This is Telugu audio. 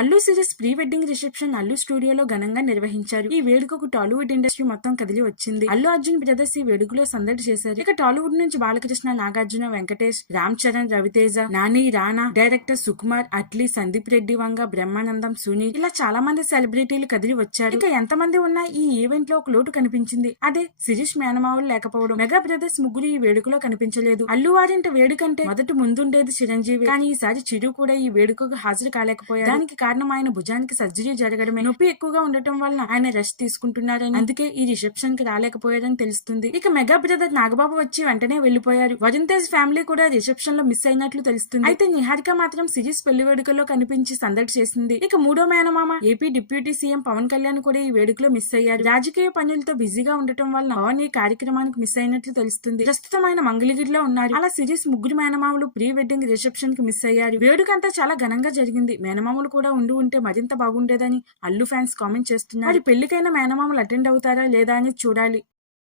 Allu series pre wedding reception Allu స్టూడియోలో ఘనంగా నిర్వహించారు. ఈ వేడుకకు టాలీవుడ్ ఇండస్ట్రీ మొత్తం కదిలి వచ్చింది. అల్లు అర్జున్ బ్రదర్స్ ఈ వేడుకలో సందడి చేశారు. ఇక టాలీవుడ్ నుంచి బాలకృష్ణ, నాగార్జున, వెంకటేష్, రామ్ చరణ్, రవితేజ, నాని, రానా, డైరెక్టర్ సుకుమార్, అట్లీ, సందీప్ రెడ్డి వంగ, బ్రహ్మానందం, సునీల్ ఇలా చాలా మంది సెలబ్రిటీలు కదిలి వచ్చారు. ఇక ఎంతమంది ఉన్నా ఈ ఈవెంట్ లో ఒక లోటు కనిపించింది. అదే శిరీష్ మేనమావులు లేకపోవడం. మెగా బ్రదర్స్ ముగ్గురు ఈ వేడుకలో కనిపించలేదు. అల్లు వారింట వేడుకంటే మొదటి ముందుండేది చిరంజీవి. కానీ ఈసారి చిరు కూడా ఈ వేడుకకు హాజరు కాలేకపోయారు. దానికి కారణం ఆయన భుజానికి సర్జరీ జరగడమే. నొప్పి ఎక్కువగా ఉండటం వలన ఆయన రెస్ట్ తీసుకుంటున్నారని, అందుకే ఈ రిసెప్షన్ కి రాలేకపోయారని తెలుస్తుంది. ఇక మెగా బ్రదర్ నాగబాబు వచ్చి వెంటనే వెళ్లిపోయారు. వరుణ్ తేజ్ ఫ్యామిలీ కూడా రిసెప్షన్ లో మిస్ అయినట్లు తెలుస్తుంది. అయితే నిహారిక మాత్రం సిరీస్ పెళ్లి వేడుకల్లో కనిపించి సందడి చేసింది. ఇక మూడో మేనమామ AP deputy CM Pawan Kalyan కూడా ఈ వేడుకలో మిస్ అయ్యారు. రాజకీయ పనులతో బిజీగా ఉండటం వలన పవన్ ఈ కార్యక్రమానికి మిస్ అయినట్లు తెలుస్తుంది. ప్రస్తుతం ఆయన మంగళగిరిలో ఉన్నారు. అలా సిరీస్ ముగ్గురు మేనమామలు ప్రీ వెడ్డింగ్ రిసెప్షన్ కి మిస్ అయ్యారు. వేడుకంతా చాలా ఘనంగా జరిగింది. మేనమామలు కూడా ఉంటే మరింత బాగుండేదని అల్లు ఫ్యాన్స్ కామెంట్ చేస్తున్నారు. మరి పెళ్లికైన మేనమామలు అటెండ్ అవుతారా లేదా అని చూడాలి.